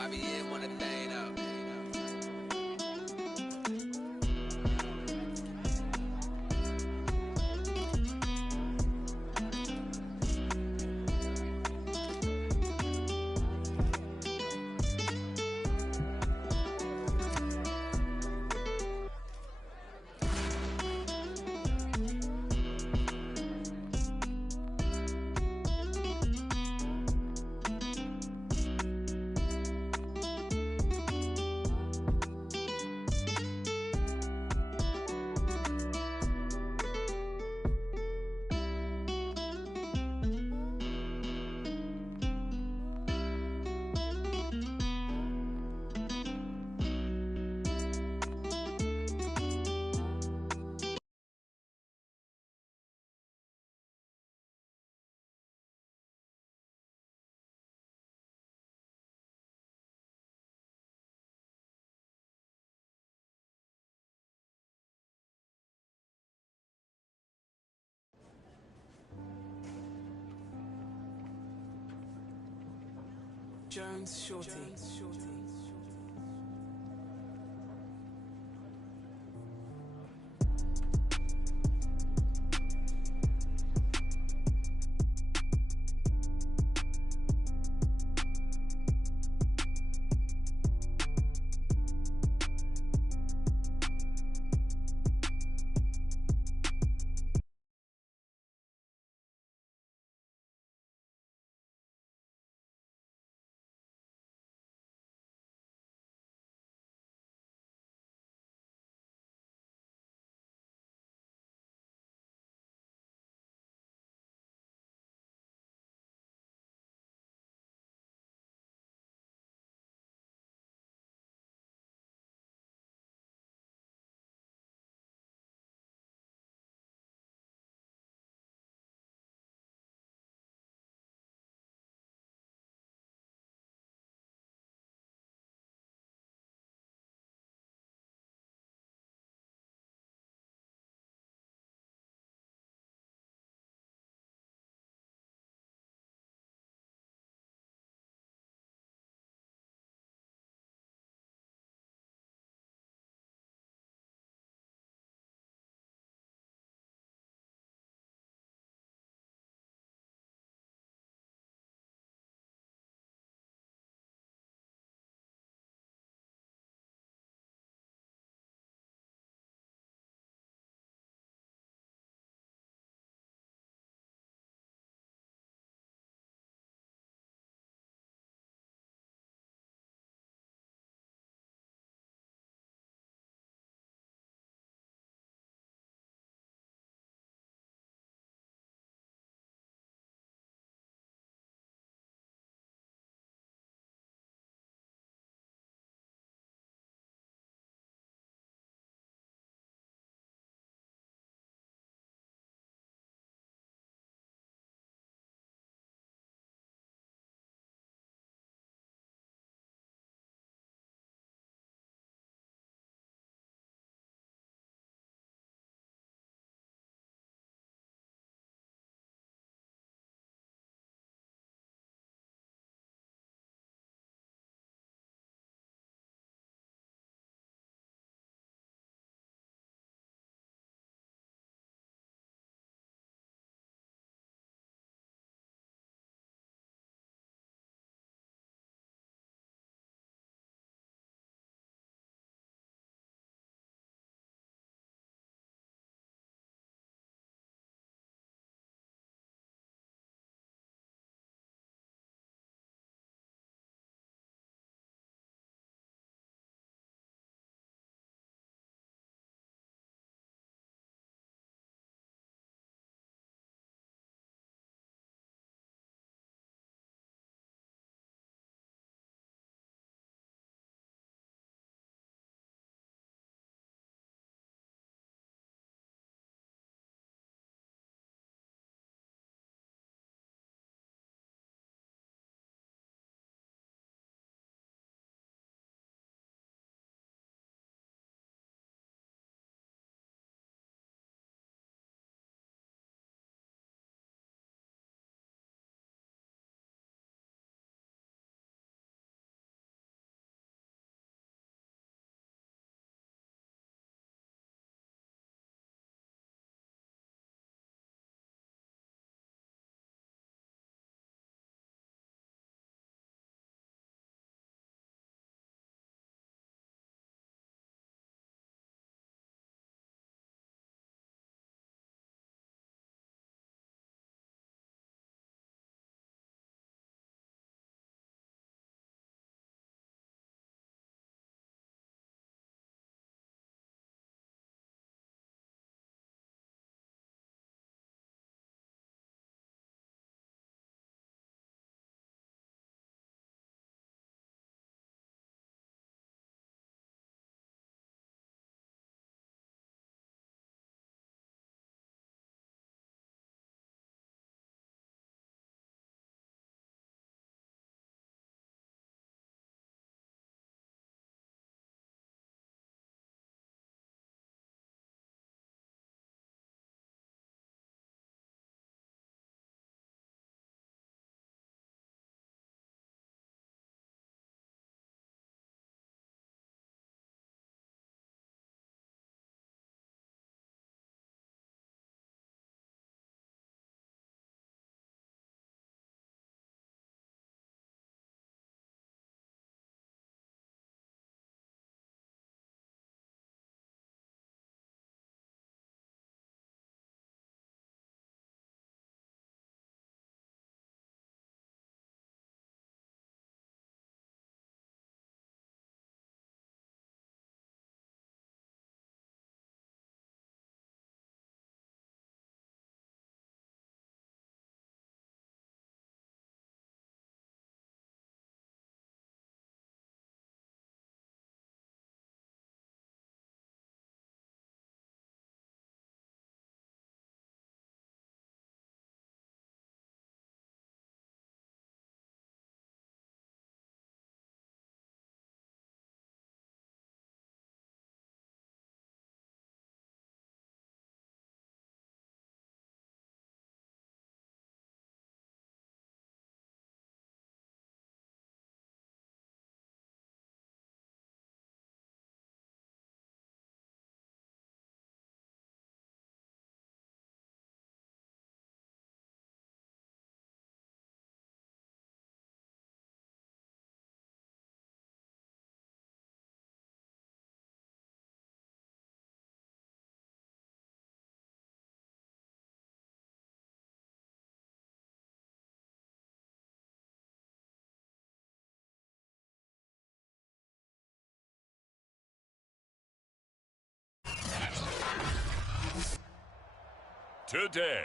YBN want a thing up. Jones Shorty. Today,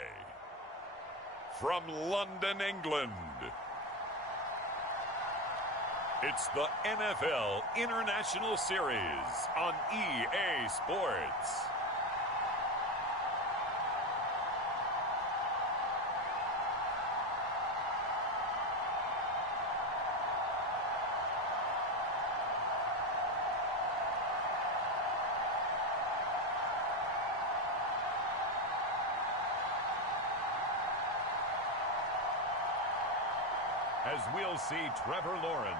from London, England, it's the NFL International Series on EA Sports. As we'll see Trevor Lawrence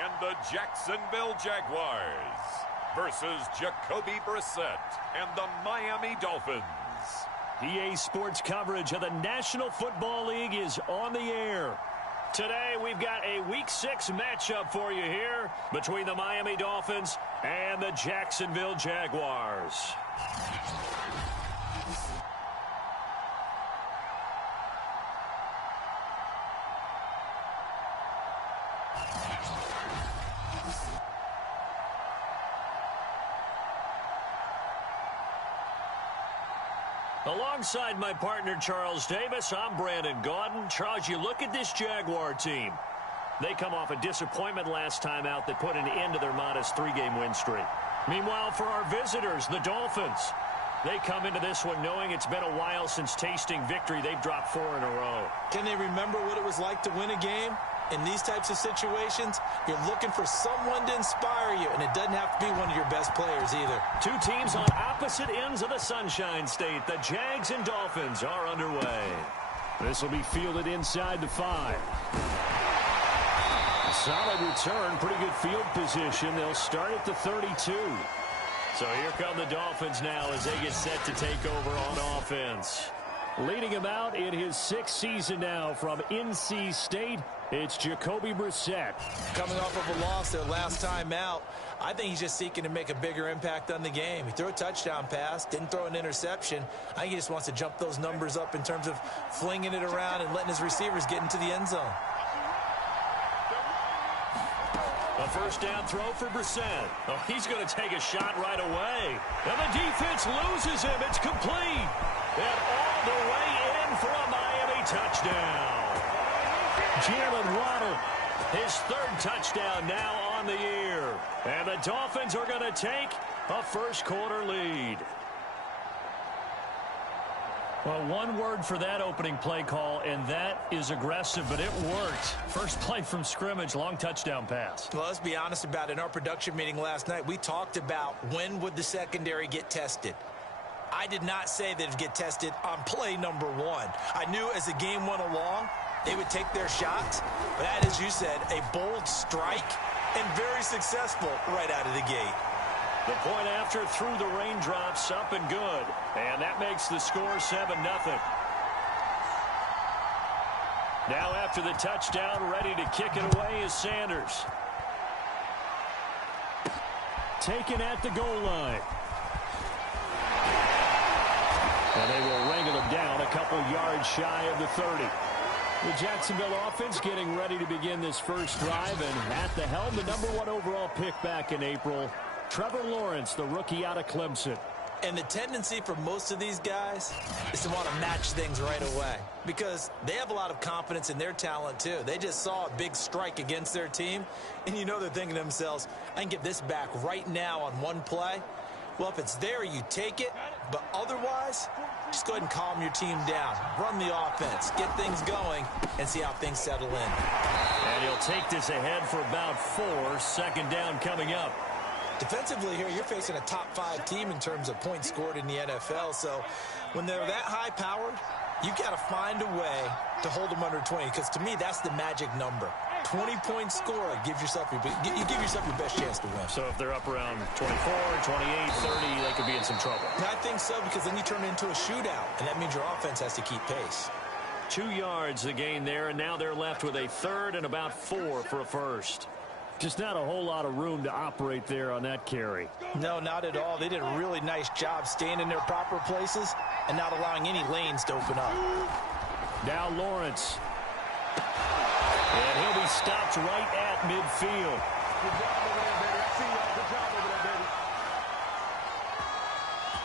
and the Jacksonville Jaguars versus Jacoby Brissett and the Miami Dolphins. EA Sports coverage of the National Football League is on the air. Today we've got a Week 6 matchup for you here between the Miami Dolphins and the Jacksonville Jaguars. Alongside my partner, Charles Davis, I'm Brandon Gaudin. Charles, you look at this Jaguar team. They come off a disappointment last time out that put an end to their modest 3-game win streak. Meanwhile, for our visitors, the Dolphins, they come into this one knowing it's been a while since tasting victory. They've dropped 4 in a row. Can they remember what it was like to win a game? In these types of situations, you're looking for someone to inspire you, and it doesn't have to be one of your best players either. Two teams on opposite ends of the Sunshine State. The Jags and Dolphins are underway. This will be fielded inside the 5. Solid return, pretty good field position. They'll start at the 32. So here come the Dolphins now as they get set to take over on offense. Leading him out in his 6th season now from NC State, it's Jacoby Brissett. Coming off of a loss their last time out, I think he's just seeking to make a bigger impact on the game. He threw a touchdown pass, didn't throw an interception. I think he just wants to jump those numbers up in terms of flinging it around and letting his receivers get into the end zone. A first down throw for Brissett. Oh, he's going to take a shot right away. And the defense loses him. It's complete. And all the way in for a Miami touchdown. Jalen Waddle, his 3rd touchdown now on the year. And the Dolphins are going to take a first-quarter lead. Well, one word for that opening play call, and that is aggressive, but it worked. First play from scrimmage, long touchdown pass. Well, let's be honest about it. In our production meeting last night, we talked about when would the secondary get tested. I did not say that it would get tested on play number 1. I knew as the game went along, they would take their shots. But that, as you said, a bold strike and very successful right out of the gate. The point after through the raindrops, up and good. And that makes the score 7-0. Now after the touchdown, ready to kick it away is Sanders. Taken at the goal line. And they will wrangle him down a couple yards shy of the 30. The Jacksonville offense getting ready to begin this first drive, and at the helm, the #1 overall pick back in April, Trevor Lawrence, the rookie out of Clemson. And the tendency for most of these guys is to want to match things right away because they have a lot of confidence in their talent too. They just saw a big strike against their team, and you know they're thinking to themselves, I can get this back right now on one play. Well, if it's there, you take it, but otherwise, just go ahead and calm your team down. Run the offense, get things going, and see how things settle in. And he'll take this ahead for about 4. 2nd down coming up. Defensively here, you're facing a top 5 team in terms of points scored in the NFL, so when they're that high-powered, you've got to find a way to hold them under 20, because to me, that's the magic number. 20 points scored, you give yourself your best chance to win. So if they're up around 24, 28, 30, they could be in some trouble. I think so, because then you turn it into a shootout, and that means your offense has to keep pace. 2 yards the gain there, and now they're left with a 3rd and about 4 for a first. Just not a whole lot of room to operate there on that carry. No, not at all. They did a really nice job staying in their proper places and not allowing any lanes to open up. Now Lawrence. And he'll be stopped right at midfield.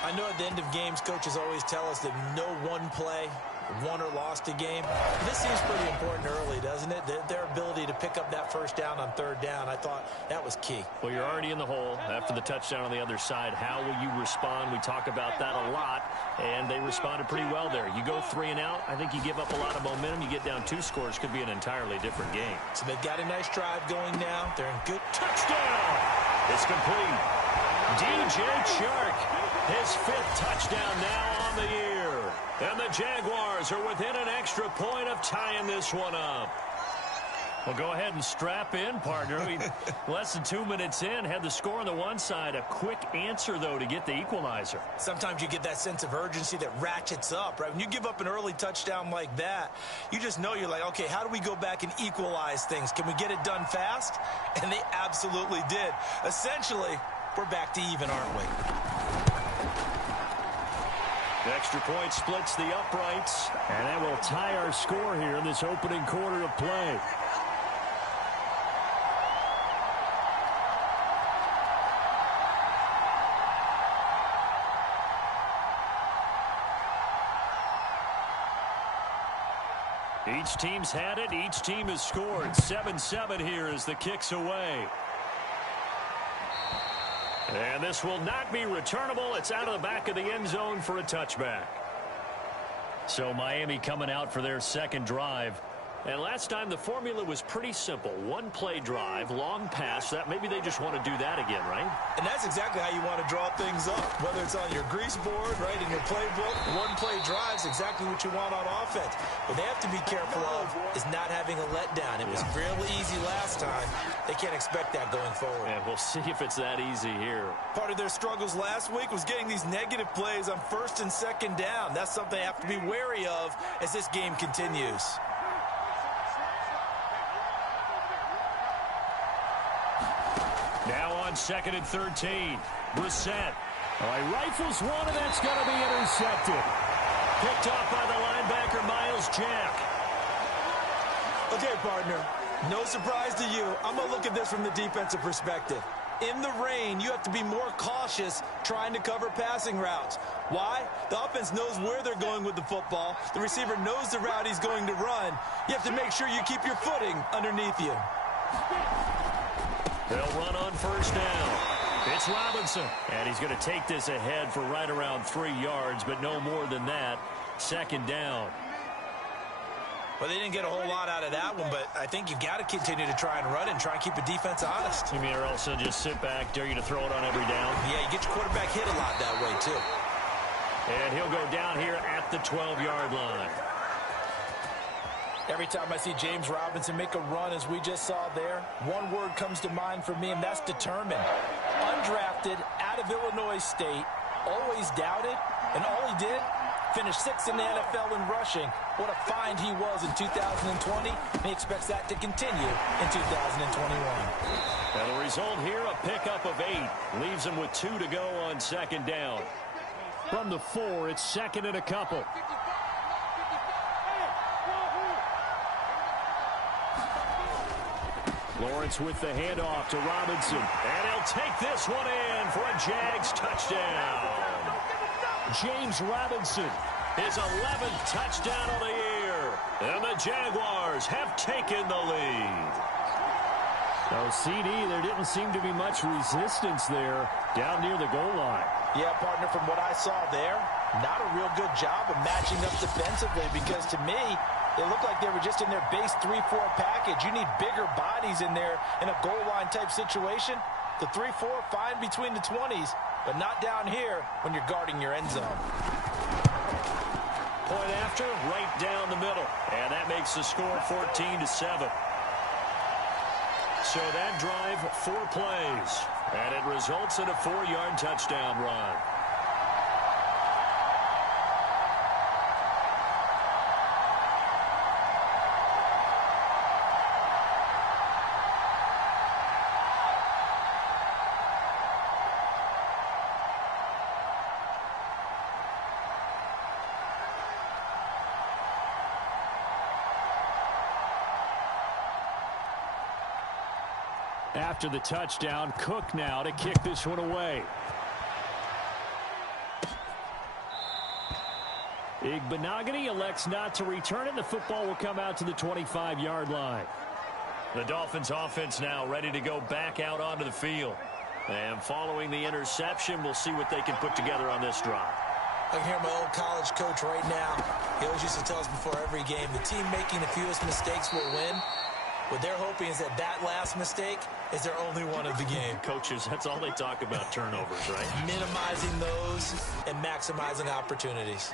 I I know at the end of games, coaches always tell us that no one play won or lost a game. This seems pretty important early, doesn't it? Their ability to pick up that first down on third down, I thought that was key. Well, you're already in the hole after the touchdown on the other side. How will you respond? We talk about that a lot, and they responded pretty well there. You go 3 and out, I think you give up a lot of momentum. You get down 2 scores, could be an entirely different game. So they've got a nice drive going now. They're in good. Touchdown! It's complete. DJ Chark, his 5th touchdown now on the year. And the Jaguars are within an extra point of tying this one up. Well, go ahead and strap in, partner. Less than 2 minutes in, had the score on the one side. A quick answer, though, to get the equalizer. Sometimes you get that sense of urgency that ratchets up, right? When you give up an early touchdown like that, you just know you're like, okay, how do we go back and equalize things? Can we get it done fast? And they absolutely did. Essentially, we're back to even, aren't we? The extra point splits the uprights, and that will tie our score here in this opening quarter of play. Each team's had it. Each team has scored. 7-7 here as the kick's away. And this will not be returnable. It's out of the back of the end zone for a touchback. So Miami coming out for their second drive. And last time the formula was pretty simple. 1-play drive, long pass. That maybe they just want to do that again, right? And that's exactly how you want to draw things up. Whether it's on your grease board, right, in your playbook, 1-play drive is exactly what you want on offense. What they have to be careful of is not having a letdown. It was fairly easy last time. They can't expect that going forward. And we'll see if it's that easy here. Part of their struggles last week was getting these negative plays on 1st and 2nd down. That's something they have to be wary of as this game continues. Now on 2nd and 13. Brissett. He rifles one, and that's going to be intercepted. Picked off by the linebacker, Miles Jack. Okay, partner. No surprise to you. I'm going to look at this from the defensive perspective. In the rain, you have to be more cautious trying to cover passing routes. Why? The offense knows where they're going with the football. The receiver knows the route he's going to run. You have to make sure you keep your footing underneath you. They'll run on 1st down. It's Robinson, and he's going to take this ahead for right around 3 yards, but no more than that. 2nd down. Well, they didn't get a whole lot out of that one, but I think you've got to continue to try and run and try and keep the defense honest. You mean, or else they'll just sit back, dare you to throw it on every down? Yeah, you get your quarterback hit a lot that way, too. And he'll go down here at the 12-yard line. Every time I see James Robinson make a run, as we just saw there, one word comes to mind for me, and that's determined. Undrafted, out of Illinois State, always doubted, and all he did, finished 6th in the NFL in rushing. What a find he was in 2020, and he expects that to continue in 2021. And the result here, a pickup of 8. Leaves him with 2 to go on 2nd down. From the 4, it's 2nd and a couple. Lawrence with the handoff to Robinson. And he'll take this one in for a Jags touchdown. James Robinson, his 11th touchdown of the year. And the Jaguars have taken the lead. So, CD, there didn't seem to be much resistance there down near the goal line. Yeah, partner, from what I saw there, not a real good job of matching up defensively, because to me, it looked like they were just in their base 3-4 package. You need bigger bodies in there in a goal line type situation. The 3-4, fine between the 20s, but not down here when you're guarding your end zone. Point after, right down the middle. And that makes the score 14-7. So that drive, 4 plays. And it results in a 4-yard touchdown run. After the touchdown, Cook now to kick this one away. Igbenogany elects not to return it. The football will come out to the 25-yard line. The Dolphins offense now ready to go back out onto the field. And following the interception, we'll see what they can put together on this drive. I can hear my old college coach right now. He always used to tell us before every game, the team making the fewest mistakes will win. What they're hoping is that that last mistake is their only one of the game. Coaches, that's all they talk about, turnovers, right? Minimizing those and maximizing opportunities.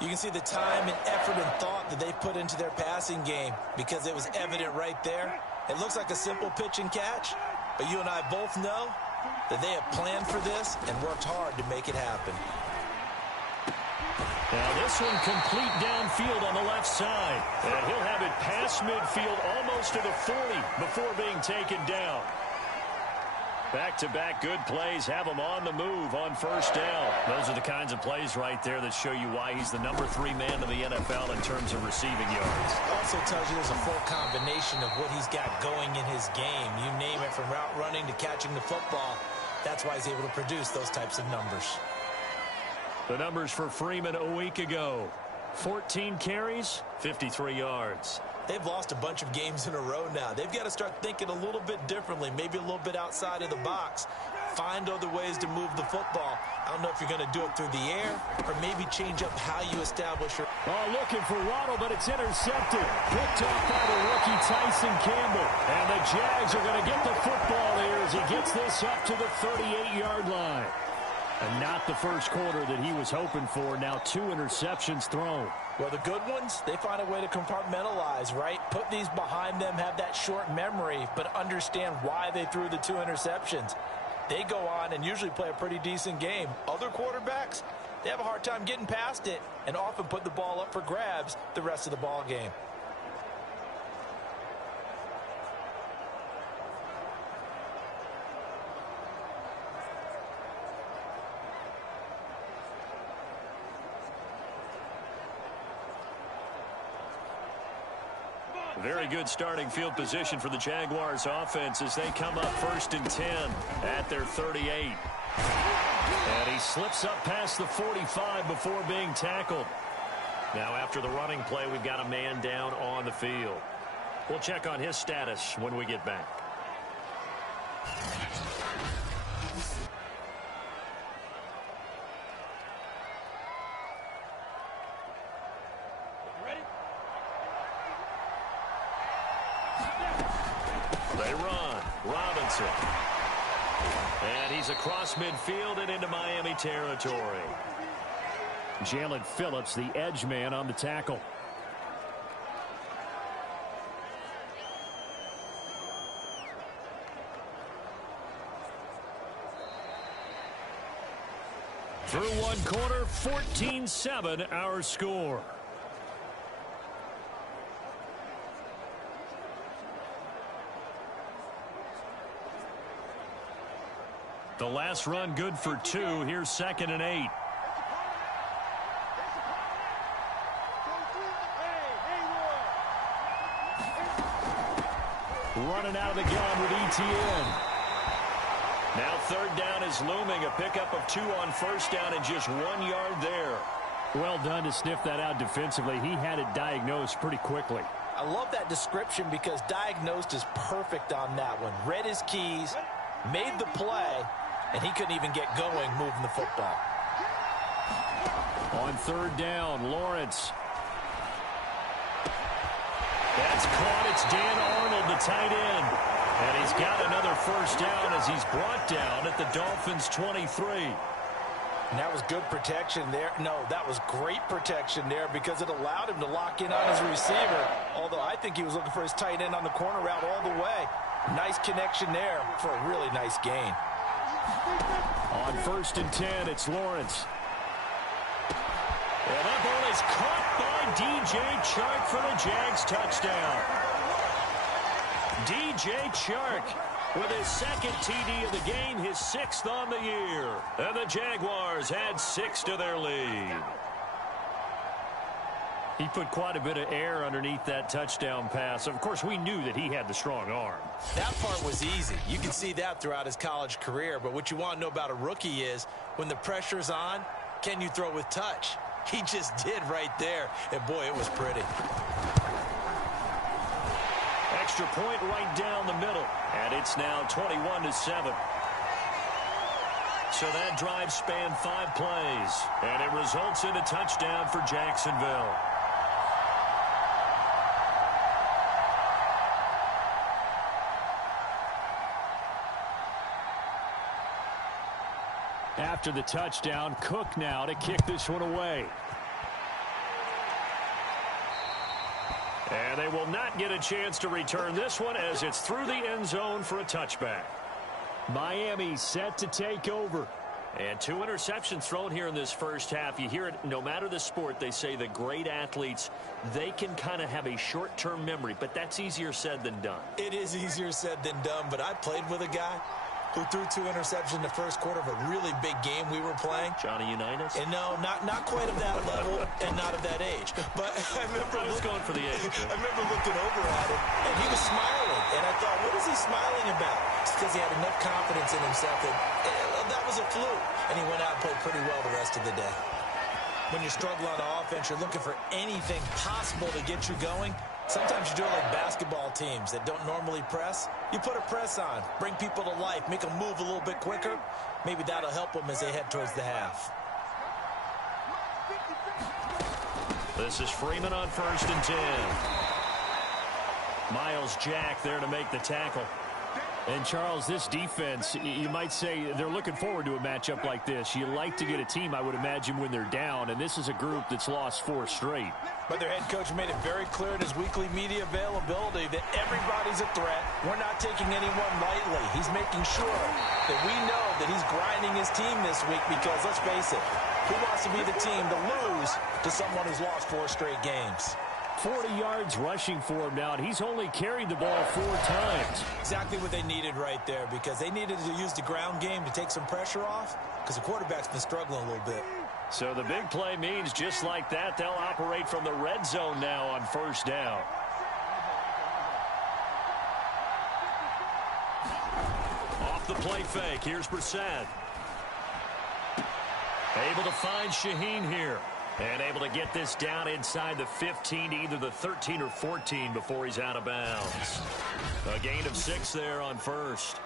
You can see the time and effort and thought that they put into their passing game because it was evident right there. It looks like a simple pitch and catch, but you and I both know that they have planned for this and worked hard to make it happen. Now this one complete downfield on the left side. And he'll have it past midfield almost to the 40 before being taken down. Back-to-back good plays have him on the move on first down. Those are the kinds of plays right there that show you why he's the number 3 man in the NFL in terms of receiving yards. Also tells you there's a full combination of what he's got going in his game. You name it, from route running to catching the football. That's why he's able to produce those types of numbers. The numbers for Freeman a week ago. 14 carries, 53 yards. They've lost a bunch of games in a row now. They've got to start thinking a little bit differently, maybe a little bit outside of the box. Find other ways to move the football. I don't know if you're going to do it through the air or maybe change up how you establish your... Oh, looking for Waddle, but it's intercepted. Picked off by the rookie Tyson Campbell. And the Jags are going to get the football here as he gets this up to the 38-yard line. And not the first quarter that he was hoping for. Now 2 interceptions thrown. Well, the good ones, they find a way to compartmentalize, right? Put these behind them, have that short memory, but understand why they threw the 2 interceptions. They go on and usually play a pretty decent game. Other quarterbacks, they have a hard time getting past it and often put the ball up for grabs the rest of the ball game. Very good starting field position for the Jaguars offense as they come up 1st and 10 at their 38. And he slips up past the 45 before being tackled. Now after the running play, we've got a man down on the field. We'll check on his status when we get back. They run. Robinson. And he's across midfield and into Miami territory. Jalen Phillips, the edge man, on the tackle. Through one quarter, 14-7 our score. The last run good for 2. Here's 2nd and 8. Running out of the gun with ETN. Now 3rd down is looming. A pickup of 2 on 1st down and just 1 yard there. Well done to sniff that out defensively. He had it diagnosed pretty quickly. I love that description because diagnosed is perfect on that one. Read his keys, made the play, and he couldn't even get going moving the football. On 3rd down, Lawrence. That's caught. It's Dan Arnold, the tight end. And he's got another 1st down as he's brought down at the Dolphins' 23. And that was good protection there. No, that was great protection there because it allowed him to lock in on his receiver. Although I think he was looking for his tight end on the corner route all the way. Nice connection there for a really nice gain. On 1st and 10, it's Lawrence. And that ball is caught by DJ Chark for the Jags touchdown. DJ Chark with his 2nd TD of the game, his 6th on the year. And the Jaguars add 6 to their lead. He put quite a bit of air underneath that touchdown pass. Of course, we knew that he had the strong arm. That part was easy. You can see that throughout his college career. But what you want to know about a rookie is when the pressure's on, can you throw with touch? He just did right there. And, boy, it was pretty. Extra point right down the middle. And it's now 21-7. So that drive spanned 5 plays. And it results in a touchdown for Jacksonville. After the touchdown, Cook now to kick this one away. And they will not get a chance to return this one as it's through the end zone for a touchback. Miami set to take over. And 2 interceptions thrown here in this first half. You hear it, no matter the sport, they say the great athletes, they can kind of have a short-term memory, but that's easier said than done. It is easier said than done, but I played with a guy who threw 2 interceptions in the first quarter of a really big game we were playing. Johnny Unitas? And no, not quite of that level and not of that age. But I was going for the age. I remember looking over at him, and he was smiling. And I thought, what is he smiling about? It's because he had enough confidence in himself that was a fluke. And he went out and played pretty well the rest of the day. When you struggle on offense, you're looking for anything possible to get you going. Sometimes you do it like basketball teams that don't normally press. You put a press on, bring people to life, make them move a little bit quicker. Maybe that'll help them as they head towards the half. This is Freeman on 1st and 10. Miles Jack there to make the tackle. And, Charles, this defense, you might say they're looking forward to a matchup like this. You like to get a team, I would imagine, when they're down, and this is a group that's lost 4 straight. But their head coach made it very clear in his weekly media availability that everybody's a threat. We're not taking anyone lightly. He's making sure that we know that he's grinding his team this week because, let's face it, who wants to be the team to lose to someone who's lost 4 straight games? 40 yards rushing for him now, and he's only carried the ball 4 times. Exactly what they needed right there, because they needed to use the ground game to take some pressure off, because the quarterback's been struggling a little bit. So the big play means just like that, they'll operate from the red zone now on 1st down. Off the play fake, here's Brissett. Able to find Shaheen here. And able to get this down inside the 15 to either the 13 or 14 before he's out of bounds. A gain of 6 there on 1st.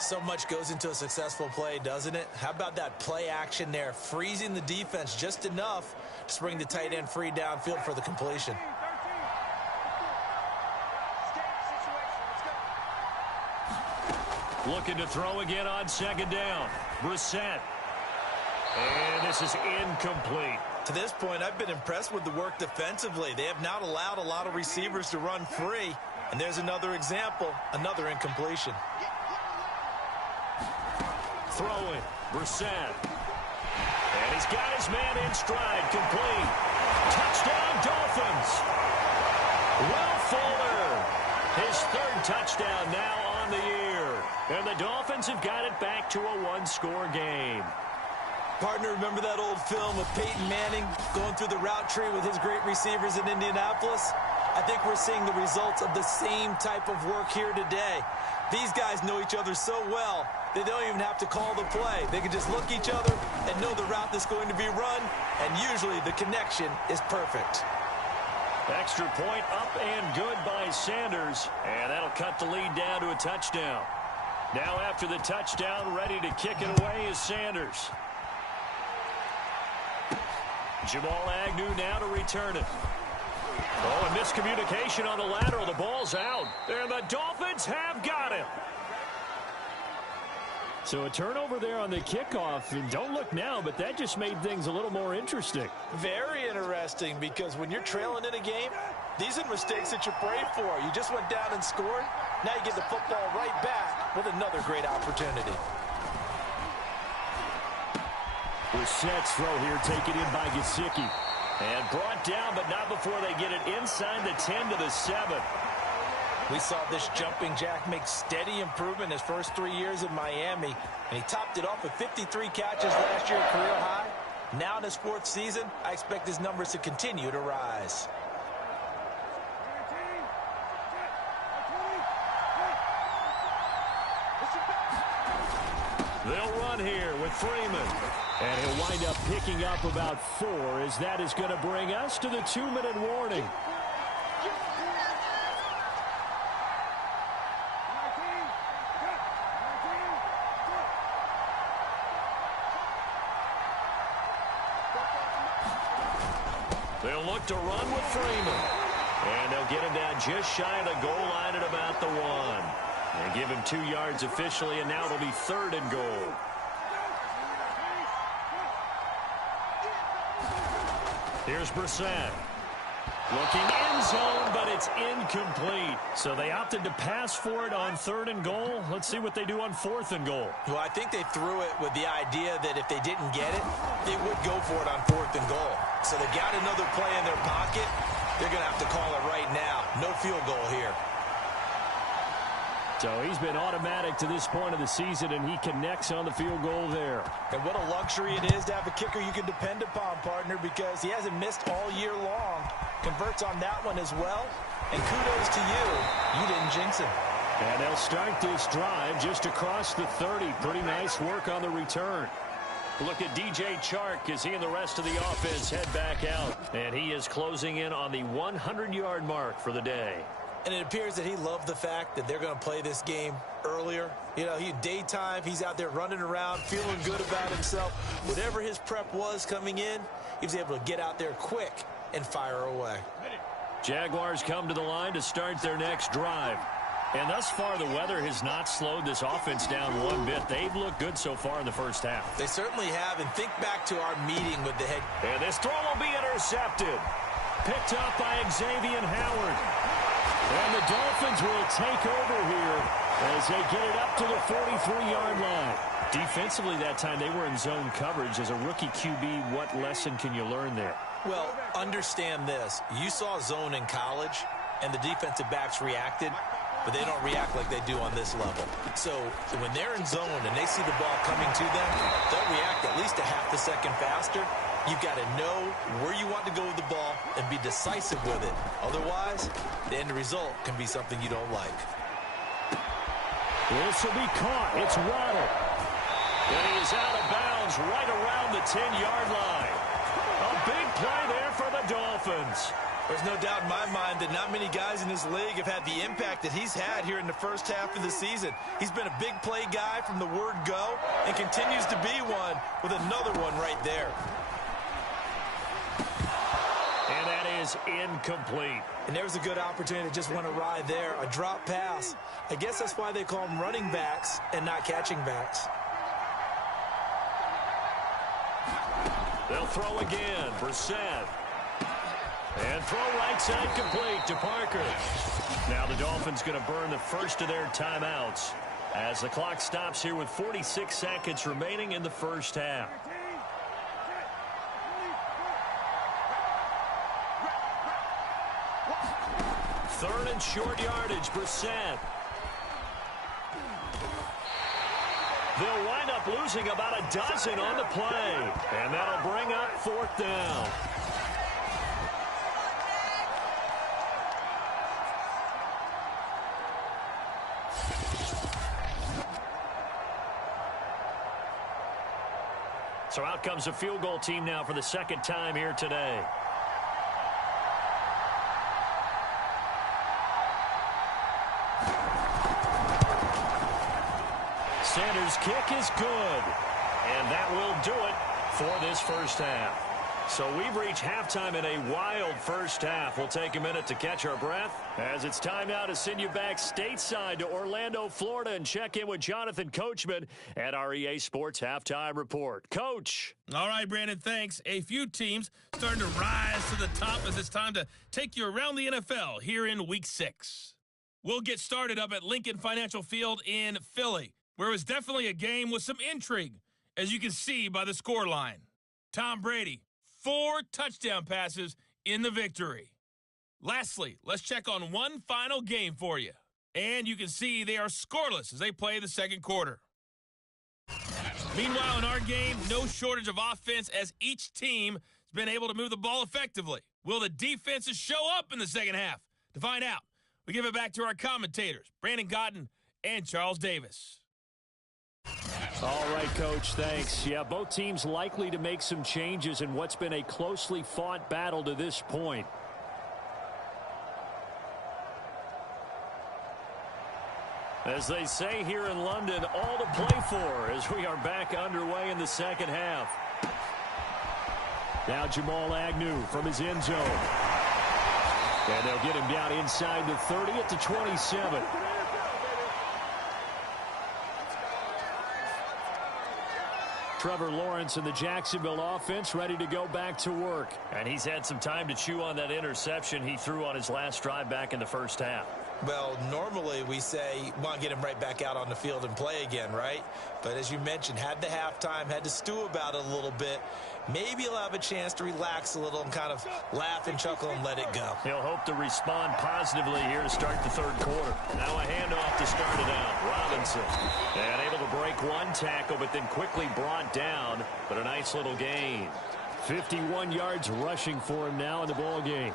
So much goes into a successful play, doesn't it? How about that play action there, freezing the defense just enough to bring the tight end free downfield for the completion. Looking to throw again on 2nd down. Brissett. And this is incomplete. To this point, I've been impressed with the work defensively. They have not allowed a lot of receivers to run free. And there's another example, another incompletion. Throwing, Brissett. And he's got his man in stride, complete. Touchdown, Dolphins. Will Fuller, his 3rd touchdown now on the year. And the Dolphins have got it back to a 1-score game. Partner, remember that old film of Peyton Manning going through the route tree with his great receivers in Indianapolis? I think we're seeing the results of the same type of work here today. These guys know each other so well, they don't even have to call the play. They can just look each other and know the route that's going to be run, and usually the connection is perfect. Extra point up and good by Sanders, and that'll cut the lead down to a touchdown. Now after the touchdown, ready to kick it away is Sanders. Jamal Agnew now to return it. Oh, and miscommunication on the lateral. The ball's out. And the Dolphins have got him. So a turnover there on the kickoff. And don't look now, but that just made things a little more interesting. Very interesting, because when you're trailing in a game, these are mistakes that you pray for. You just went down and scored. Now you get the football right back with another great opportunity. Brissett's throw here taken in by Gesicki. And brought down, but not before they get it inside the 10 to the 7. We saw this jumping jack make steady improvement his first 3 years in Miami. And he topped it off with 53 catches last year, career high. Now in his 4th season, I expect his numbers to continue to rise. They'll run here with Freeman. And he'll wind up picking up about 4, as that is going to bring us to the 2-minute warning. They'll look to run with Freeman. And they'll get him down just shy of the goal line at about the 1. And give him 2 yards officially, and now it'll be 3rd and goal. Here's Brissett. Looking end zone, but it's incomplete. So they opted to pass for it on 3rd and goal. Let's see what they do on 4th and goal. Well, I think they threw it with the idea that if they didn't get it, they would go for it on 4th and goal. So they got another play in their pocket. They're going to have to call it right now. No field goal here. So he's been automatic to this point of the season, and he connects on the field goal there. And what a luxury it is to have a kicker you can depend upon, partner, because he hasn't missed all year long. Converts on that one as well. And kudos to you. You didn't jinx him. And they'll start this drive just across the 30. Pretty nice work on the return. Look at DJ Chark as he and the rest of the offense head back out. And he is closing in on the 100-yard mark for the day. And it appears that he loved the fact that they're going to play this game earlier. You know, daytime, he's out there running around, feeling good about himself. Whatever his prep was coming in, he was able to get out there quick and fire away. Jaguars come to the line to start their next drive. And thus far, the weather has not slowed this offense down one bit. They've looked good so far in the first half. They certainly have. And think back to our meeting with the head. And this throw will be intercepted. Picked up by Xavier Howard. And the Dolphins will take over here as they get it up to the 43-yard line. Defensively that time, they were in zone coverage. As a rookie QB, what lesson can you learn there? Well, understand this. You saw zone in college, and the defensive backs reacted, but they don't react like they do on this level. So when they're in zone and they see the ball coming to them, they'll react at least a half a second faster. You've got to know where you want to go with the ball and be decisive with it. Otherwise, the end result can be something you don't like. This will be caught. It's Waddle. And he is out of bounds right around the 10-yard line. A big play there for the Dolphins. There's no doubt in my mind that not many guys in this league have had the impact that he's had here in the first half of the season. He's been a big play guy from the word go and continues to be one with another one right there. And that is incomplete. And there was a good opportunity to just went awry there. A drop pass. I guess that's why they call them running backs and not catching backs. They'll throw again. Brissett. And throw right side complete to Parker. Now the Dolphins going to burn the first of their timeouts as the clock stops here with 46 seconds remaining in the first half. Third and short yardage, Brissett. They'll wind up losing about a dozen on the play. And that'll bring up 4th down. So out comes a field goal team now for the second time here today. Sanders' kick is good. And that will do it for this first half. So we've reached halftime in a wild first half. We'll take a minute to catch our breath as it's time now to send you back stateside to Orlando, Florida, and check in with Jonathan Coachman at our EA Sports Halftime Report. Coach. All right, Brandon, thanks. A few teams starting to rise to the top as it's time to take you around the NFL here in Week 6. We'll get started up at Lincoln Financial Field in Philly, where it was definitely a game with some intrigue, as you can see by the scoreline. Tom Brady, 4 touchdown passes in the victory. Lastly, let's check on one final game for you. And you can see they are scoreless as they play the second quarter. Meanwhile, in our game, no shortage of offense as each team has been able to move the ball effectively. Will the defenses show up in the second half? To find out, we give it back to our commentators, Brandon Cotton and Charles Davis. All right, Coach, thanks. Yeah, both teams likely to make some changes in what's been a closely fought battle to this point. As they say here in London, all to play for as we are back underway in the second half. Now Jamal Agnew from his end zone. And they'll get him down inside the 30 at the 27. Trevor Lawrence and the Jacksonville offense ready to go back to work. And he's had some time to chew on that interception he threw on his last drive back in the first half. Well, normally we say, want to get him right back out on the field and play again, right? But as you mentioned, had the halftime, had to stew about it a little bit. Maybe he'll have a chance to relax a little and kind of laugh and chuckle and let it go. He'll hope to respond positively here to start the third quarter. Now a handoff to start it out. Robinson. And able to break one tackle, but then quickly brought down. But a nice little gain. 51 yards rushing for him now in the ball game.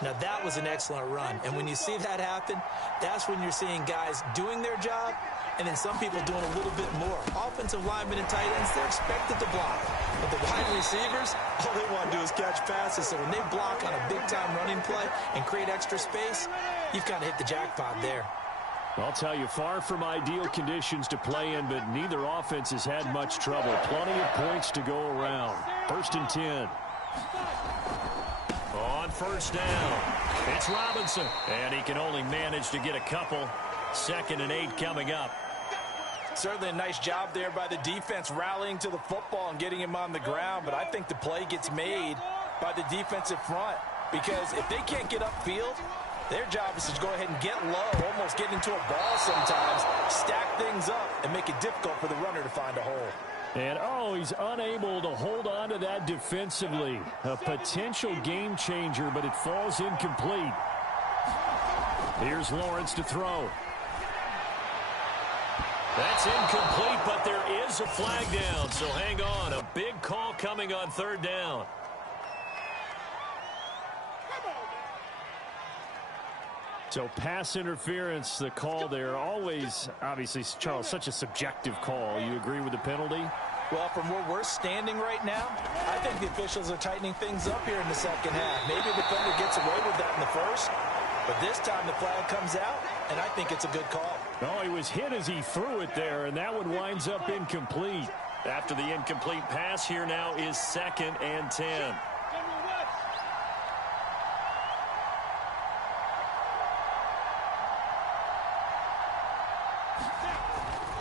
Now, that was an excellent run. And when you see that happen, that's when you're seeing guys doing their job and then some people doing a little bit more. Offensive linemen and tight ends, they're expected to block. But the wide receivers, all they want to do is catch passes. So when they block on a big-time running play and create extra space, you've kind of hit the jackpot there. I'll tell you, far from ideal conditions to play in, but neither offense has had much trouble. Plenty of points to go around. 1st and 10. On first down, it's Robinson. And he can only manage to get a couple. 2nd and 8 coming up. Certainly a nice job there by the defense rallying to the football and getting him on the ground. But I think the play gets made by the defensive front. Because if they can't get upfield, their job is to go ahead and get low, almost get into a ball sometimes, stack things up, and make it difficult for the runner to find a hole. And, he's unable to hold on to that defensively. A potential game changer, but it falls incomplete. Here's Lawrence to throw. That's incomplete, but there is a flag down, so hang on. A big call coming on 3rd down. So pass interference, the call there. Always, obviously, Charles, such a subjective call. You agree with the penalty? Well, from where we're standing right now, I think the officials are tightening things up here in the second half. Maybe the defender gets away with that in the first, but this time the flag comes out, and I think it's a good call. Oh, he was hit as he threw it there, and that one winds up incomplete. After the incomplete pass, here now is 2nd and 10.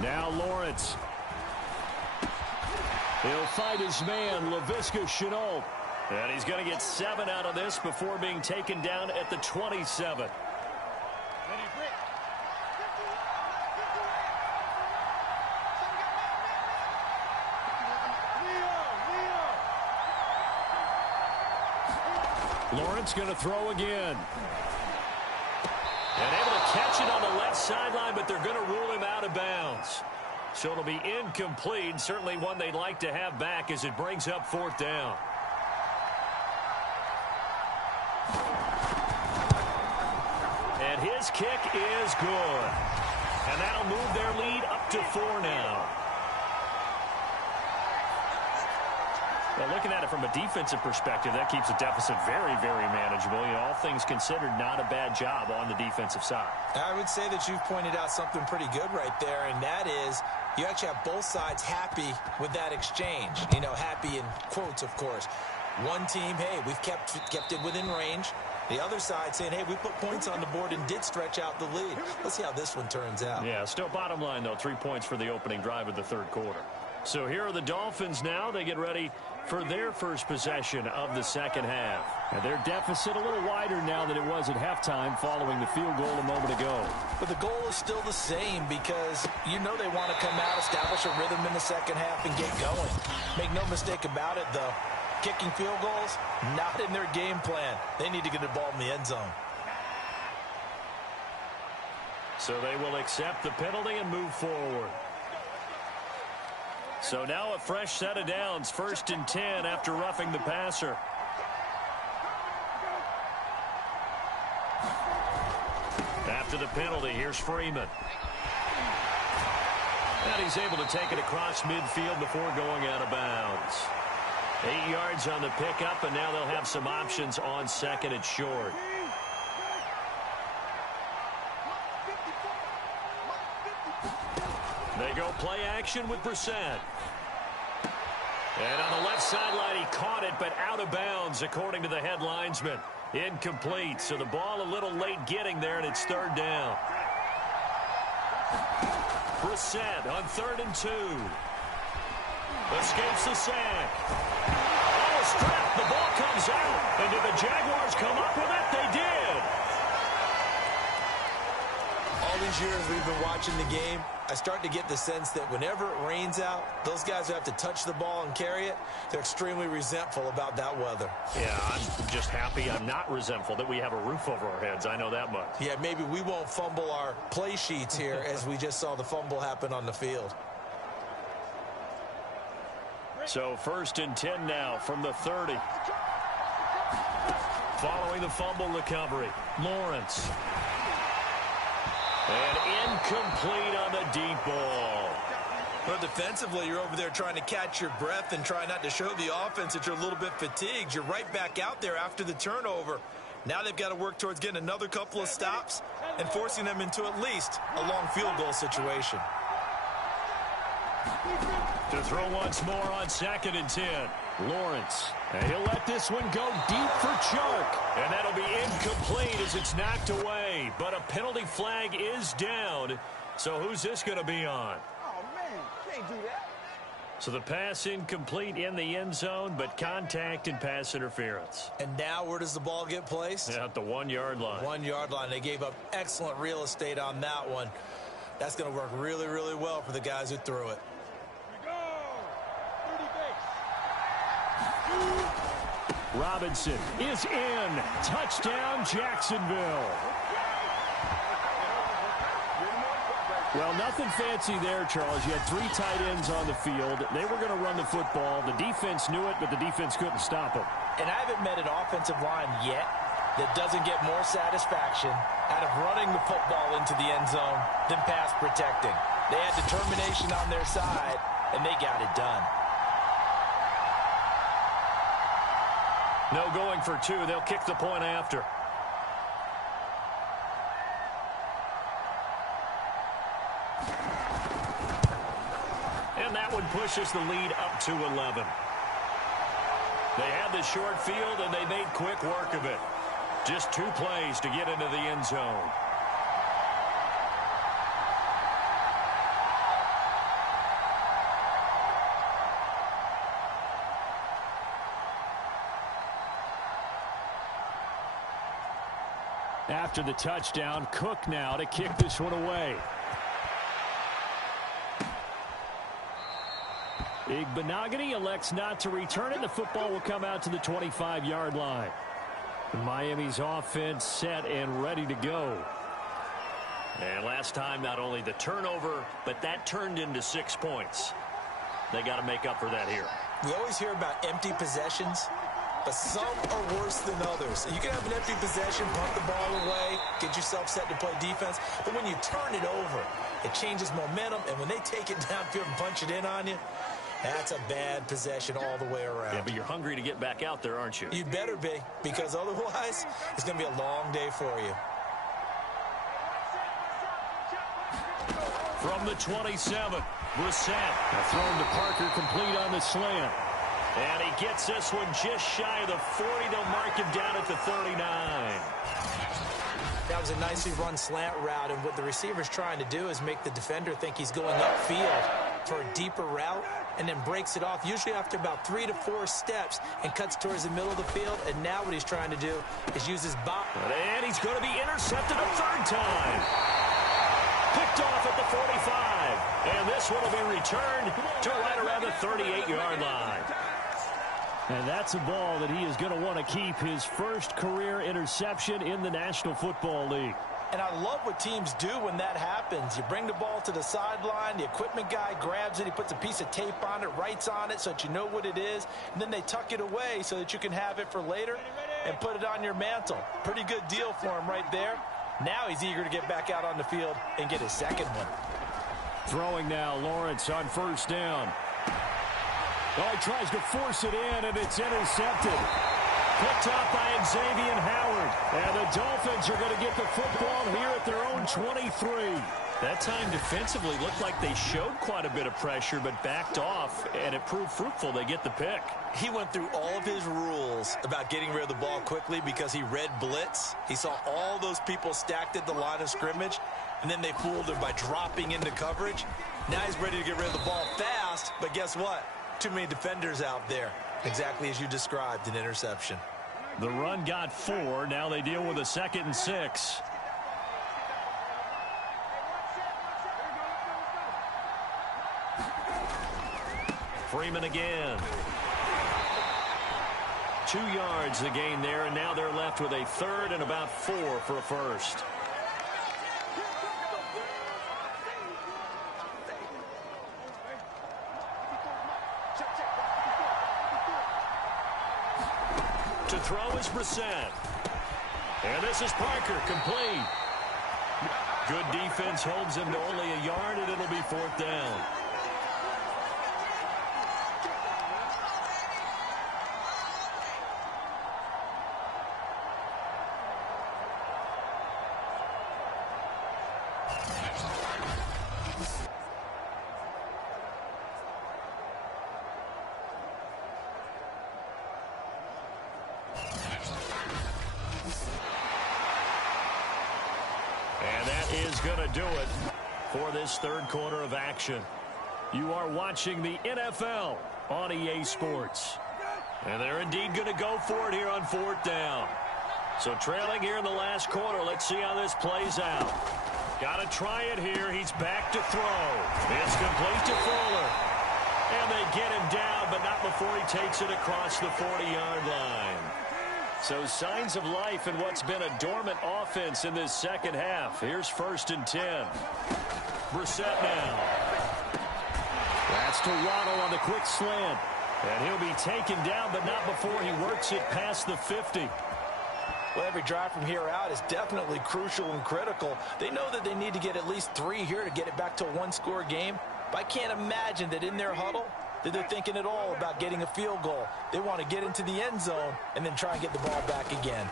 Now Lawrence. He'll fight his man, Laviska Shenault. And he's going to get 7 out of this before being taken down at the 27. Lawrence going to throw again. And able to catch it on the left sideline, but they're going to rule him out of bounds. So it'll be incomplete, certainly one they'd like to have back as it brings up 4th down. And his kick is good. And that'll move their lead up to 4 now. Well, looking at it from a defensive perspective, that keeps the deficit very, very manageable. You know, all things considered, not a bad job on the defensive side. I would say that you've pointed out something pretty good right there, and that is you actually have both sides happy with that exchange. You know, happy in quotes, of course. One team, hey, we've kept it within range. The other side saying, hey, we put points on the board and did stretch out the lead. Let's see how this one turns out. Yeah, still bottom line, though, 3 points for the opening drive of the 3rd quarter. So here are the Dolphins now. They get ready for their first possession of the second half. And their deficit a little wider now than it was at halftime following the field goal a moment ago. But the goal is still the same because you know they want to come out, establish a rhythm in the second half, and get going. Make no mistake about it, though. Kicking field goals, not in their game plan. They need to get the ball in the end zone. So they will accept the penalty and move forward. So now a fresh set of downs, 1st and 10 after roughing the passer. After the penalty, here's Freeman. And he's able to take it across midfield before going out of bounds. 8 yards on the pickup, and now they'll have some options on second and short. They go play action with Brissett. And on the left sideline, he caught it, but out of bounds, according to the head linesman. Incomplete, so the ball a little late getting there, and it's third down. Brissett on 3rd and 2. Escapes the sack. Oh, a strap. The ball comes out. And did the Jaguars come up with it? They did. All these years we've been watching the game, I start to get the sense that whenever it rains out, those guys who have to touch the ball and carry it, they're extremely resentful about that weather. Yeah, I'm just happy I'm not resentful that we have a roof over our heads. I know that much. Yeah, maybe we won't fumble our play sheets here as we just saw the fumble happen on the field. So 1st and 10 now from the 30. Following the fumble recovery, Lawrence. And incomplete on the deep ball. Well, defensively, you're over there trying to catch your breath and try not to show the offense that you're a little bit fatigued. You're right back out there after the turnover. Now they've got to work towards getting another couple of stops and forcing them into at least a long field goal situation. To throw once more on 2nd and 10. Lawrence. And he'll let this one go deep for Chark. And that'll be incomplete as it's knocked away. But a penalty flag is down. So who's this going to be on? Oh, man, can't do that. So the pass incomplete in the end zone, but contact and pass interference. And now where does the ball get placed? At the 1 yard line. 1 yard line. They gave up excellent real estate on that one. That's going to work really, really well for the guys who threw it. Robinson is in. Touchdown, Jacksonville. Well, nothing fancy there, Charles. You had 3 tight ends on the field. They were going to run the football. The defense knew it, but the defense couldn't stop them. And I haven't met an offensive line yet that doesn't get more satisfaction out of running the football into the end zone than pass protecting. They had determination on their side, and they got it done. No going for 2. They'll kick the point after. And that one pushes the lead up to 11. They had the short field, and they made quick work of it. Just 2 plays to get into the end zone. After the touchdown, Cook now to kick this one away. Igbenogany elects not to return it. The football will come out to the 25-yard line. Miami's offense set and ready to go. And last time, not only the turnover, but that turned into 6 points. They got to make up for that here. We always hear about empty possessions, but some are worse than others. You can have an empty possession, punt the ball away, get yourself set to play defense. But when you turn it over, it changes momentum. And when they take it downfield and punch it in on you, that's a bad possession all the way around. Yeah, but you're hungry to get back out there, aren't you? You better be, because otherwise it's going to be a long day for you. From the 27, Brissett. Thrown to Parker, complete on the slant. And he gets this one just shy of the 40. They'll mark him down at the 39. That was a nicely run slant route, and what the receiver's trying to do is make the defender think he's going upfield for a deeper route, and then breaks it off, usually after about 3 to 4 steps, and cuts towards the middle of the field. And now what he's trying to do is use his body. And he's going to be intercepted a 3rd time. Picked off at the 45. And this one will be returned to right around the 38-yard line. And that's a ball that he is going to want to keep, his first career interception in the National Football League. And I love what teams do when that happens. You bring the ball to the sideline, the equipment guy grabs it, he puts a piece of tape on it, writes on it so that you know what it is, and then they tuck it away so that you can have it for later and put it on your mantle. Pretty good deal for him right there. Now he's eager to get back out on the field and get his second one. Throwing now, Lawrence on first down. Oh, he tries to force it in, and it's intercepted. Picked up by Xavier Howard. And the Dolphins are going to get the football here at their own 23. That time defensively looked like they showed quite a bit of pressure but backed off, and it proved fruitful. They get the pick. He went through all of his rules about getting rid of the ball quickly because he read blitz. He saw all those people stacked at the line of scrimmage, and then they fooled him by dropping into coverage. Now he's ready to get rid of the ball fast, but guess what? Too many defenders out there. Exactly as you described, an interception. The run got 4. Now they deal with a 2nd and 6. Freeman again. 2 yards the gain there, and now they're left with a 3rd and about 4 for a first. To throw is Brissett. And this is Parker, complete. Good defense holds him to only a yard, and it'll be 4th down. And that is going to do it for this 3rd quarter of action. You are watching the NFL on EA Sports. And they're indeed going to go for it here on 4th down. So trailing here in the last quarter, let's see how this plays out. Got to try it here. He's back to throw. It's complete to Fuller. And they get him down, but not before he takes it across the 40-yard line. So signs of life in what's been a dormant offense in this second half. Here's 1st and 10. Brissett now. That's to Waddle on the quick slant. And he'll be taken down, but not before he works it past the 50. Well, every drive from here out is definitely crucial and critical. They know that they need to get at least 3 here to get it back to a 1-score game. But I can't imagine that in their huddle that they're thinking at all about getting a field goal. They want to get into the end zone and then try and get the ball back again.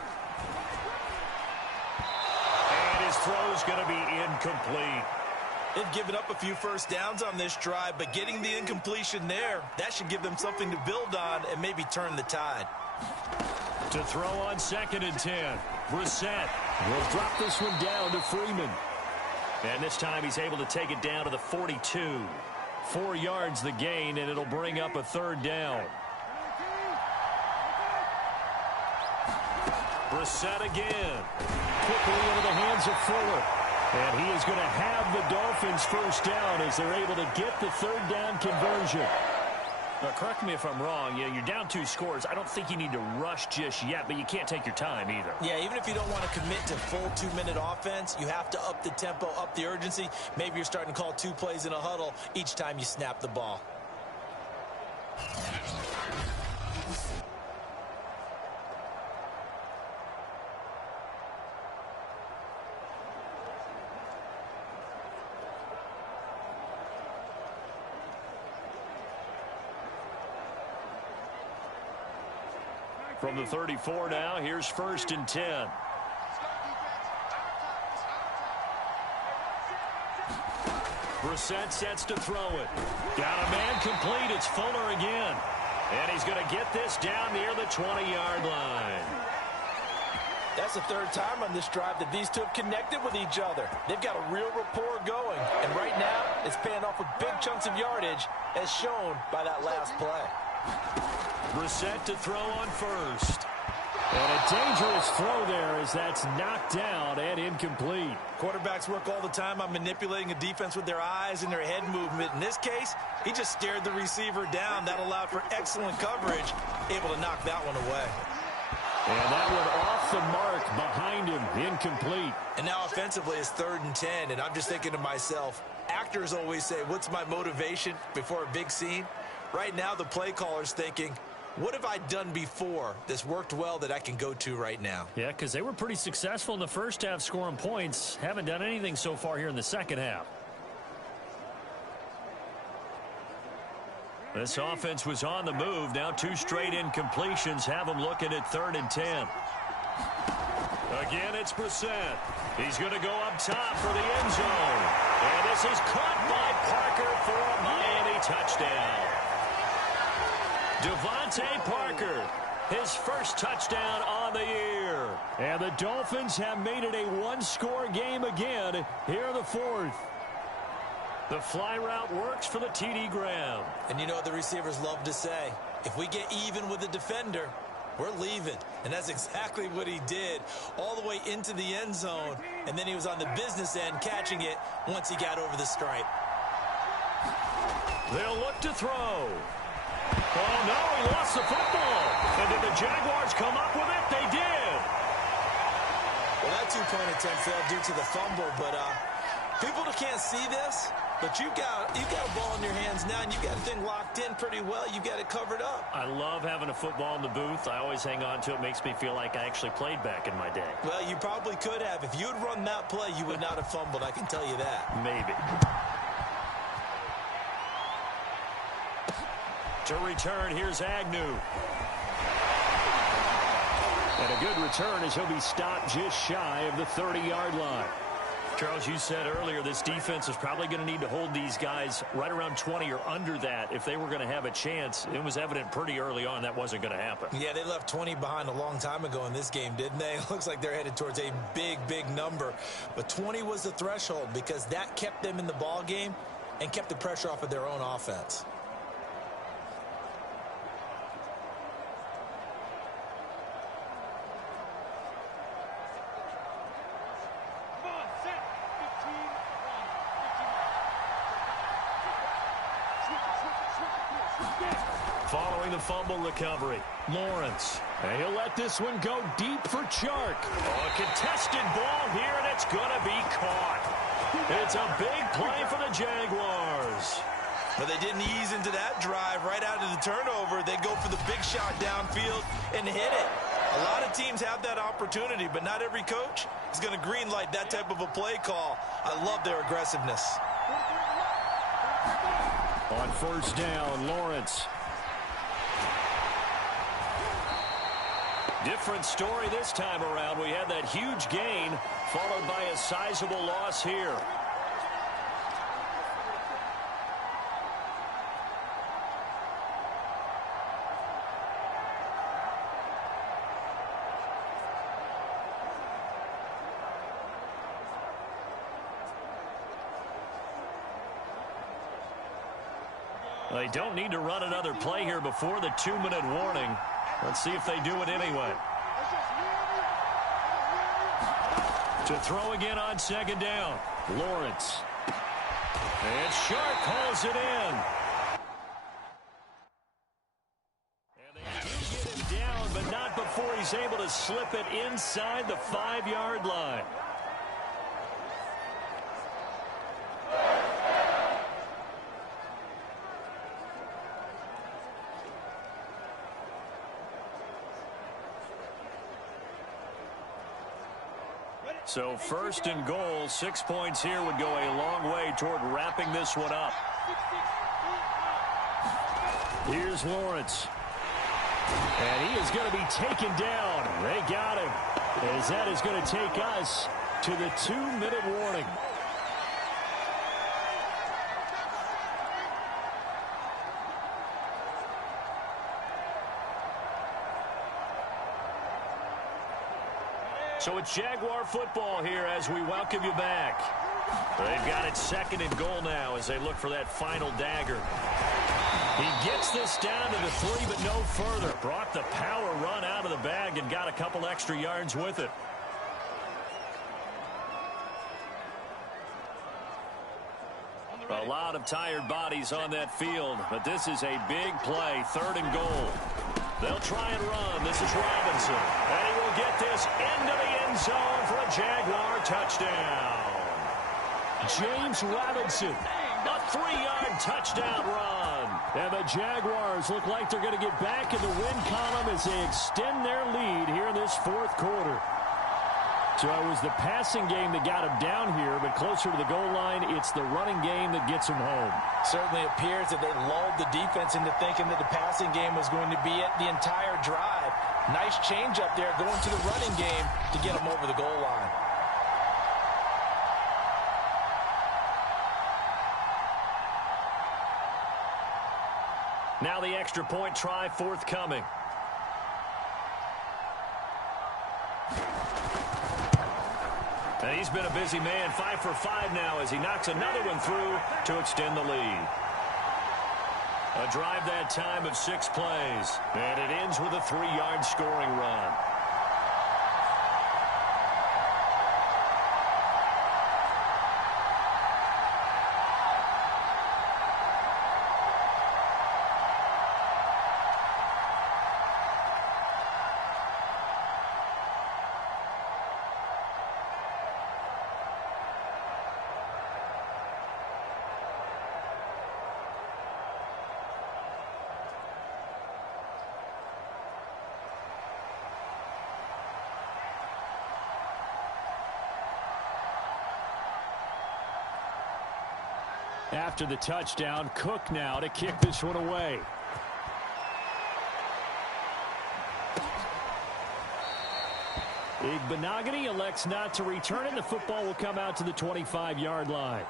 And his throw's going to be incomplete. They've given up a few first downs on this drive, but getting the incompletion there, that should give them something to build on and maybe turn the tide. To throw on 2nd and 10. Brissett will drop this one down to Freeman. And this time he's able to take it down to the 42. 4 yards the gain, and it'll bring up a 3rd down. Brissett again. Quickly into the hands of Fuller. And he is going to have the Dolphins first down as they're able to get the 3rd down conversion. Now, correct me if I'm wrong. You're down 2 scores. I don't think you need to rush just yet, but you can't take your time either. Yeah, even if you don't want to commit to full 2-minute offense, you have to up the tempo, up the urgency. Maybe you're starting to call 2 plays in a huddle each time you snap the ball. From the 34 now, here's 1st and 10. Brissett sets to throw it. Got a man complete. It's Fuller again. And he's going to get this down near the 20-yard line. That's the 3rd time on this drive that these two have connected with each other. They've got a real rapport going. And right now, it's paying off with big chunks of yardage, as shown by that last play. Brissett to throw on 1st. And a dangerous throw there as that's knocked down and incomplete. Quarterbacks work all the time on manipulating a defense with their eyes and their head movement. In this case, he just stared the receiver down. That allowed for excellent coverage, able to knock that one away. And that one off the mark behind him, incomplete. And now offensively it's 3rd and 10, and I'm just thinking to myself, actors always say, what's my motivation before a big scene? Right now the play caller's thinking, what have I done before that's worked well that I can go to right now? Yeah, because they were pretty successful in the first half scoring points. Haven't done anything so far here in the second half. This offense was on the move. Now 2 straight incompletions have them looking at 3rd and 10. Again, it's Brissett. He's going to go up top for the end zone. And this is caught by Parker for a Miami touchdown. Devontae Parker, his first touchdown on the year. And the Dolphins have made it a 1-score game again here in the 4th. The fly route works for the TD Graham. And you know what the receivers love to say? If we get even with the defender, we're leaving. And that's exactly what he did all the way into the end zone. And then he was on the business end catching it once he got over the stripe. They'll look to throw. Oh, no, he lost the football. And did the Jaguars come up with it? They did. Well, that 2-point attempt failed due to the fumble, but people can't see this. But you got a ball in your hands now, and you got a thing locked in pretty well. You got it covered up. I love having a football in the booth. I always hang on to it. Makes me feel like I actually played back in my day. Well, you probably could have. If you had run that play, you would not have fumbled. I can tell you that. Maybe. To return, here's Agnew. And a good return as he'll be stopped just shy of the 30-yard line. Charles, you said earlier this defense is probably going to need to hold these guys right around 20 or under that if they were going to have a chance. It was evident pretty early on that wasn't going to happen. Yeah, they left 20 behind a long time ago in this game, didn't they? It looks like they're headed towards a big, big number. But 20 was the threshold because that kept them in the ball game and kept the pressure off of their own offense. Following the fumble recovery, Lawrence. And he'll let this one go deep for Chark. Oh, a contested ball here, and it's going to be caught. It's a big play for the Jaguars. But they didn't ease into that drive right out of the turnover. They go for the big shot downfield and hit it. A lot of teams have that opportunity, but not every coach is going to greenlight that type of a play call. I love their aggressiveness. On 1st down, Lawrence. Different story this time around. We had that huge gain followed by a sizable loss here. They don't need to run another play here before the 2-minute warning. Let's see if they do it anyway. To throw again on 2nd down. Lawrence. And Shark calls it in. And they do get him down, but not before he's able to slip it inside the 5-yard line. So 1st and goal, 6 points here would go a long way toward wrapping this one up. Here's Lawrence. And he is going to be taken down. They got him. As that is going to take us to the 2-minute warning. So it's Jaguar football here as we welcome you back. They've got it 2nd and goal now as they look for that final dagger. He gets this down to the 3, but no further. Brought the power run out of the bag and got a couple extra yards with it. A lot of tired bodies on that field, but this is a big play, 3rd and goal. They'll try and run. This is Robinson. And he will get this into the end zone for a Jaguar touchdown. James Robinson, a 3-yard touchdown run. And the Jaguars look like they're going to get back in the win column as they extend their lead here in this 4th quarter. So it was the passing game that got him down here, but closer to the goal line, it's the running game that gets him home. Certainly appears that they lulled the defense into thinking that the passing game was going to be it the entire drive. Nice change up there going to the running game to get him over the goal line. Now the extra point try forthcoming. And he's been a busy man, 5 for 5 now as he knocks another one through to extend the lead. A drive that time of 6 plays. And it ends with a 3-yard scoring run. After the touchdown, Cook now to kick this one away. Igbenogany elects not to return it. The football will come out to the 25-yard line.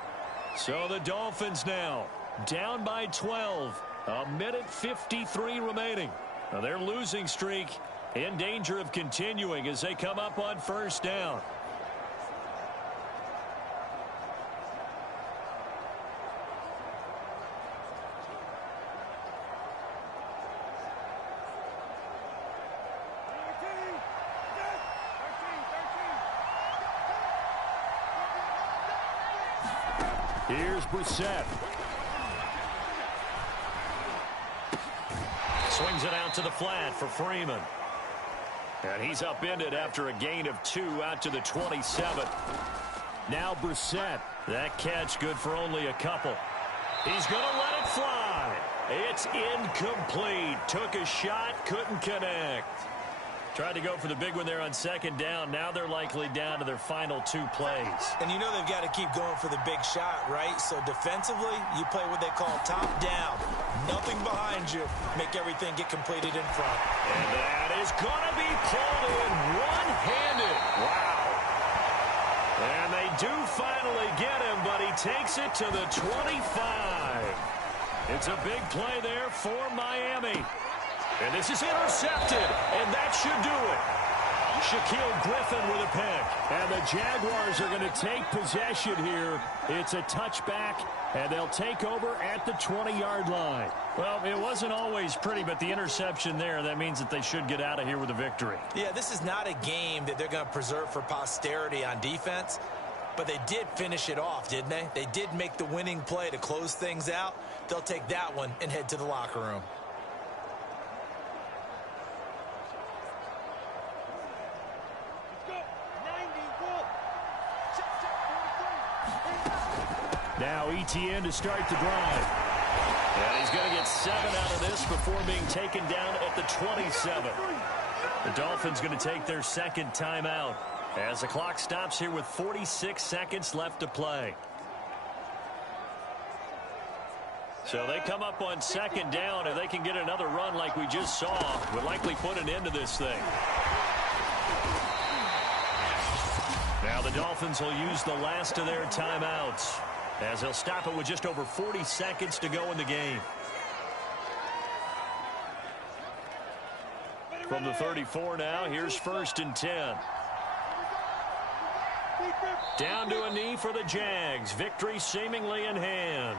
So the Dolphins now down by 12. A minute 53 remaining. Now their losing streak in danger of continuing as they come up on first down. Here's Brissett. Swings it out to the flat for Freeman. And he's upended after a gain of 2 out to the 27. Now Brissett. That catch good for only a couple. He's going to let it fly. It's incomplete. Took a shot, couldn't connect. Tried to go for the big one there on second down. Now they're likely down to their final 2 plays. And you know they've got to keep going for the big shot, right? So defensively, you play what they call top down. Nothing behind you. Make everything get completed in front. And that is going to be pulled in one-handed. Wow. And they do finally get him, but he takes it to the 25. It's a big play there for Miami. And this is intercepted, and that should do it. Shaquille Griffin with a pick. And the Jaguars are going to take possession here. It's a touchback, and they'll take over at the 20-yard line. Well, it wasn't always pretty, but the interception there, that means that they should get out of here with a victory. Yeah, this is not a game that they're going to preserve for posterity on defense, but they did finish it off, didn't they? They did make the winning play to close things out. They'll take that one and head to the locker room. Now ETN to start the drive. And he's going to get 7 out of this before being taken down at the 27. The Dolphins going to take their second timeout as the clock stops here with 46 seconds left to play. So they come up on second down. If they can get another run like we just saw, would likely put an end to this thing. Now the Dolphins will use the last of their timeouts, as they'll stop it with just over 40 seconds to go in the game. From the 34 now, here's 1st and 10. Down to a knee for the Jags. Victory seemingly in hand.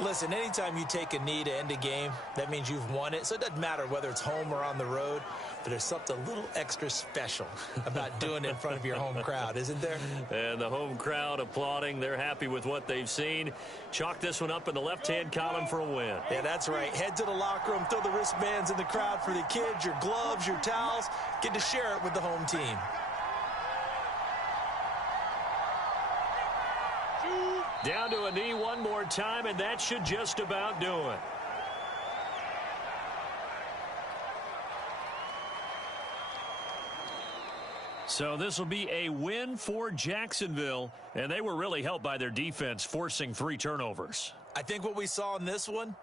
Listen, anytime you take a knee to end a game, that means you've won it. So it doesn't matter whether it's home or on the road, but there's something a little extra special about doing it in front of your home crowd, isn't there? And the home crowd applauding. They're happy with what they've seen. Chalk this one up in the left-hand column for a win. Yeah, that's right. Head to the locker room, throw the wristbands in the crowd for the kids, your gloves, your towels. Get to share it with the home team. Down to a knee one more time, and that should just about do it. So this will be a win for Jacksonville, and they were really helped by their defense, forcing 3 turnovers. I think what we saw in this one,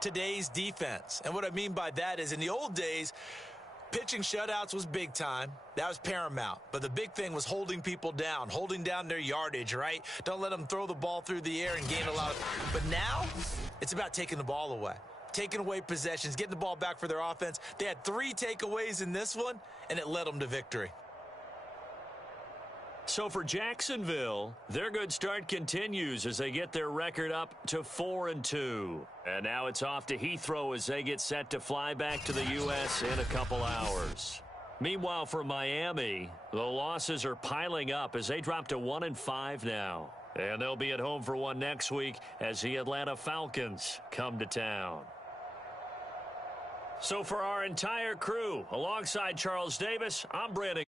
today's defense. And what I mean by that is in the old days, pitching shutouts was big time. That was paramount. But the big thing was holding people down, holding down their yardage, right? Don't let them throw the ball through the air and gain a lot of. But now, it's about taking the ball away. Taking away possessions, getting the ball back for their offense. They had 3 takeaways in this one, and it led them to victory. So for Jacksonville, their good start continues as they get their record up to 4-2. And now it's off to Heathrow as they get set to fly back to the U.S. in a couple hours. Meanwhile, for Miami, the losses are piling up as they drop to 1-5 now. And they'll be at home for one next week as the Atlanta Falcons come to town. So for our entire crew, alongside Charles Davis, I'm Brandon.